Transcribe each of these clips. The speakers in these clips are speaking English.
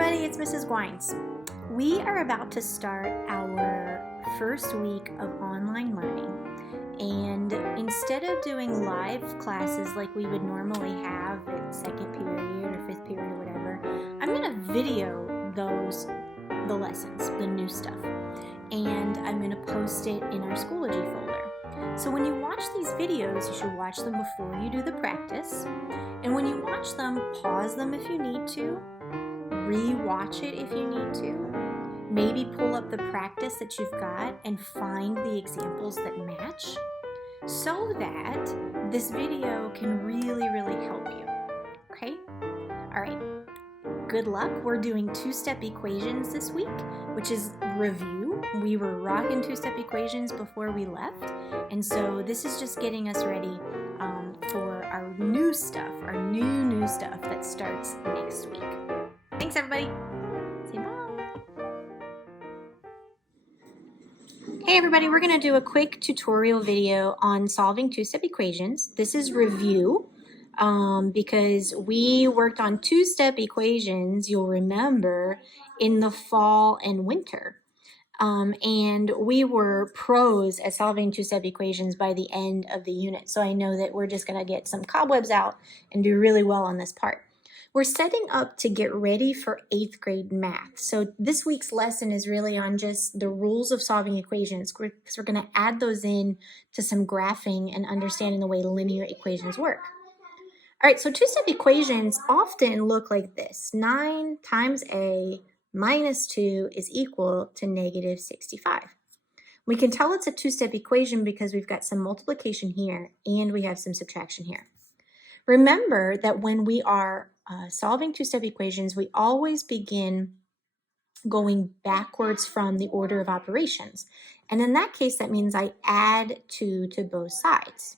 everybody, it's Mrs. Gwines. We are about to start our first week of online learning, and instead of doing live classes like we would normally have at second period or fifth period or whatever, I'm going to video the lessons, the new stuff, and I'm going to post it in our Schoology folder. So when you watch these videos, you should watch them before you do the practice, and when you watch them, pause them if you need to, re-watch it if you need to, maybe pull up the practice that you've got and find the examples that match so that this video can really help you, okay? All right, good luck. We're doing two-step equations this week, which is review. We were rocking two-step equations before we left, and so this is just getting us ready for our new stuff, our new stuff that starts next week. Thanks, everybody. Say bye. Hey, everybody. We're going to do a quick tutorial video on solving two-step equations. This is review because we worked on two-step equations, you'll remember, in the fall and winter. And we were pros at solving two-step equations by the end of the unit. So I know that we're just going to get some cobwebs out and do really well on this part. We're setting up to get ready for 8th grade math. So this week's lesson is really on just the rules of solving equations, because we're going to add those in to some graphing and understanding the way linear equations work. All right, so two-step equations often look like this. 9 times a minus 2 is equal to negative 65. We can tell it's a two-step equation because we've got some multiplication here and we have some subtraction here. Remember that when we are solving two-step equations, we always begin going backwards from the order of operations. And in that case, that means I add 2 to both sides,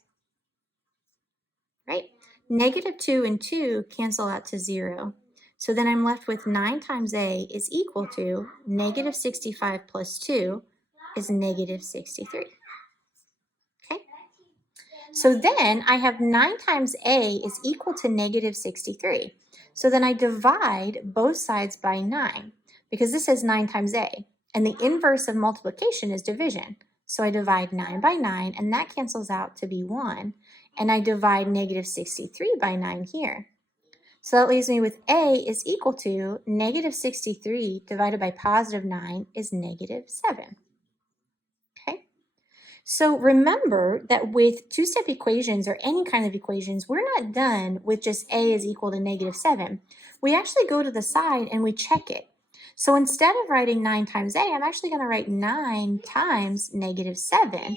right? Negative 2 and 2 cancel out to 0. So then I'm left with 9 times a is equal to negative 65 plus 2 is negative 63. Okay? So then I have 9 times a is equal to negative 63. So then I divide both sides by 9 because this is 9 times a. And the inverse of multiplication is division. So I divide 9 by 9 and that cancels out to be 1. And I divide negative 63 by 9 here. So that leaves me with a is equal to negative 63 divided by positive 9 is negative 7. Okay? So remember that with two-step equations or any kind of equations, we're not done with just a is equal to negative 7. We actually go to the side and we check it. So instead of writing 9 times a, I'm actually going to write 9 times negative 7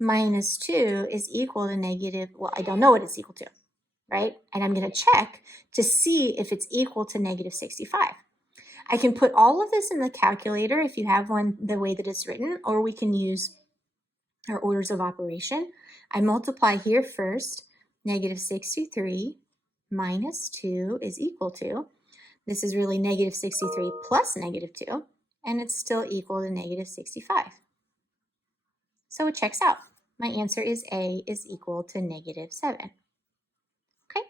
minus 2 is equal to negative, well, I don't know what it's equal to, right? And I'm going to check to see if it's equal to negative 65. I can put all of this in the calculator if you have one the way that it's written, or we can use our orders of operation. I multiply here first. Negative 63 minus 2 is equal to, this is really negative 63 plus negative 2, and it's still equal to negative 65. So it checks out. My answer is a is equal to negative 7. Okay?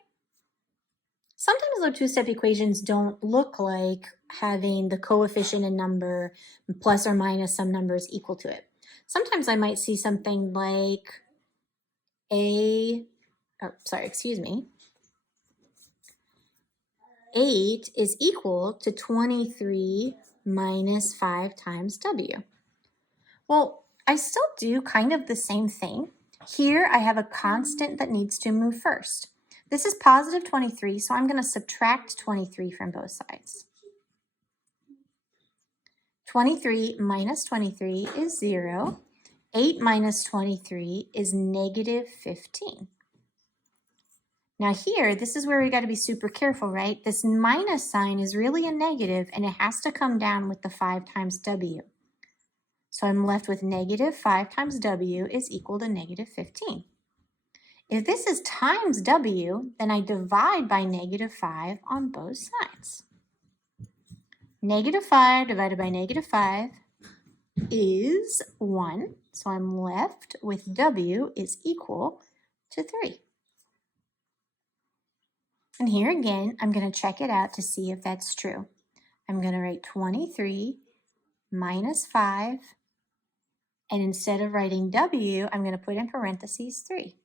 Sometimes though two-step equations don't look like having the coefficient and number plus or minus some numbers equal to it. Sometimes I might see something like 8 is equal to 23 minus 5 times w. Well, I still do kind of the same thing. Here I have a constant that needs to move first. This is positive 23, so I'm going to subtract 23 from both sides. 23 minus 23 is 0. 8 minus 23 is negative 15. Now here, this is where we got to be super careful, right? This minus sign is really a negative, and it has to come down with the 5 times w. So I'm left with negative 5 times w is equal to negative 15. If this is times w, then I divide by negative 5 on both sides. Negative 5 divided by negative 5 is 1. So I'm left with w is equal to 3. And here again, I'm going to check it out to see if that's true. I'm going to write 23 minus 5, and instead of writing W, I'm going to put in parentheses 3.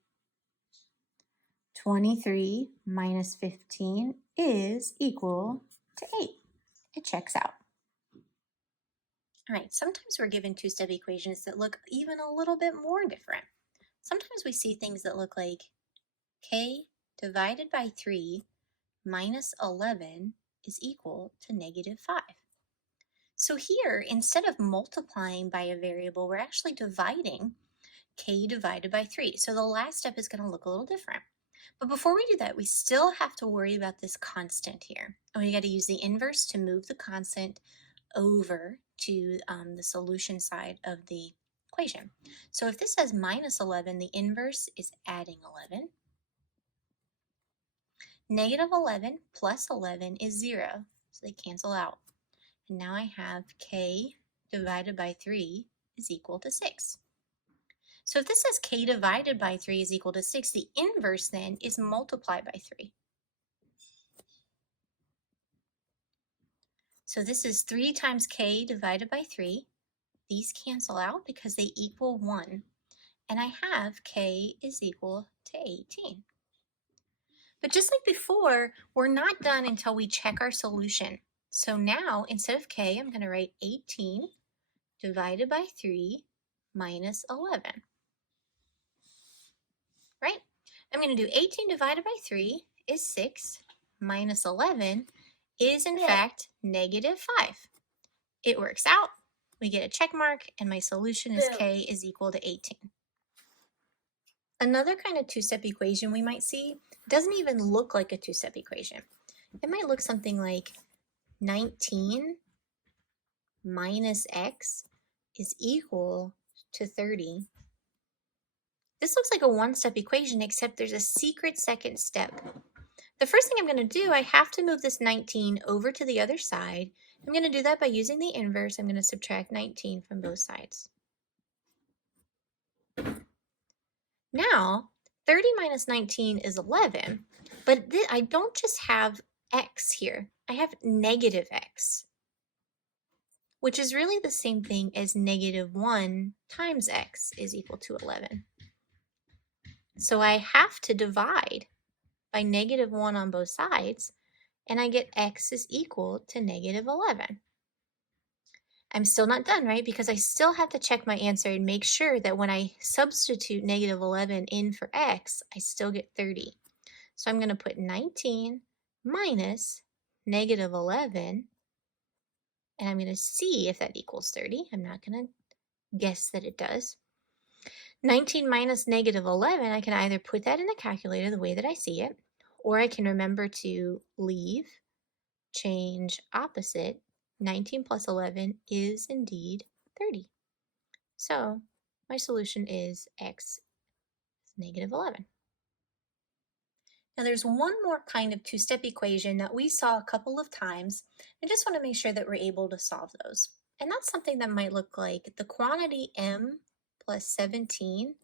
23 minus 15 is equal to 8. It checks out. All right, sometimes we're given two-step equations that look even a little bit more different. Sometimes we see things that look like k divided by 3 minus 11 is equal to negative 5. So here, instead of multiplying by a variable, we're actually dividing k divided by 3. So the last step is going to look a little different. But before we do that, we still have to worry about this constant here. And we got to use the inverse to move the constant over to the solution side of the equation. So if this says minus 11, the inverse is adding 11. Negative 11 plus 11 is 0, so they cancel out. And now I have k divided by 3 is equal to 6. So if this says k divided by 3 is equal to 6, the inverse then is multiply by 3. So this is 3 times k divided by 3. These cancel out because they equal 1. And I have k is equal to 18. But just like before, we're not done until we check our solution. So now, instead of k, I'm going to write 18 divided by 3 minus 11. Right? I'm going to do 18 divided by 3 is 6, minus 11 is in fact negative 5. It works out. We get a check mark, and my solution is k is equal to 18. Another kind of two-step equation we might see doesn't even look like a two-step equation. It might look something like 19 minus x is equal to 30. This looks like a one-step equation, except there's a secret second step. The first thing I'm going to do, I have to move this 19 over to the other side. I'm going to do that by using the inverse. I'm going to subtract 19 from both sides. Now, 30 minus 19 is 11, but I don't just have x here. I have negative x, which is really the same thing as negative 1 times x is equal to 11. So I have to divide by negative 1 on both sides, and I get x is equal to negative 11. I'm still not done, right? Because I still have to check my answer and make sure that when I substitute negative 11 in for x, I still get 30. So I'm going to put 19 minus negative 11, and I'm going to see if that equals 30. I'm not going to guess that it does. 19 minus negative 11, I can either put that in the calculator the way that I see it, or I can remember to leave, change opposite. 19 plus 11 is indeed 30. So my solution is x is negative 11. Now there's one more kind of two-step equation that we saw a couple of times. I just want to make sure that we're able to solve those. And that's something that might look like the quantity m plus 17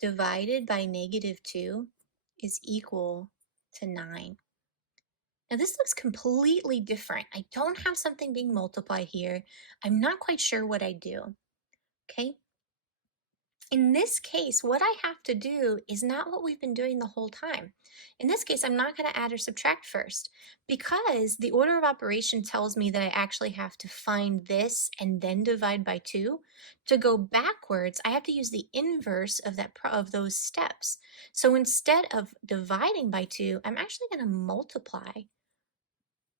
divided by negative 2 is equal to 9. Now this looks completely different. I don't have something being multiplied here. I'm not quite sure what I do. Okay? In this case, what I have to do is not what we've been doing the whole time. In this case, I'm not going to add or subtract first because the order of operation tells me that I actually have to find this and then divide by 2. To go backwards, I have to use the inverse of those steps. So instead of dividing by 2, I'm actually going to multiply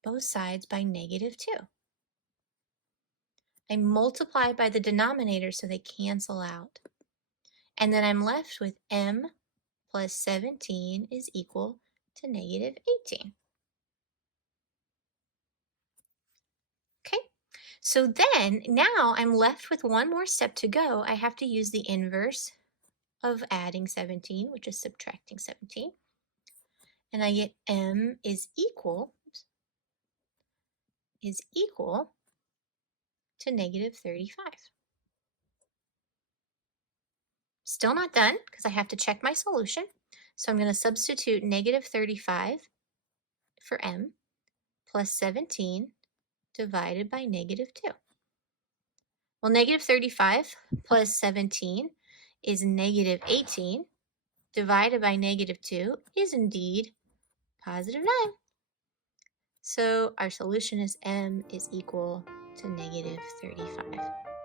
both sides by negative 2. I multiply by the denominator so they cancel out. And then I'm left with m plus 17 is equal to negative 18. Okay, so then now I'm left with one more step to go. I have to use the inverse of adding 17, which is subtracting 17. And I get m is equal to negative 35. Still not done because I have to check my solution. So I'm going to substitute negative 35 for m plus 17 divided by negative 2. Well, negative 35 plus 17 is negative 18, divided by negative 2 is indeed positive 9. So our solution is m is equal to negative 35.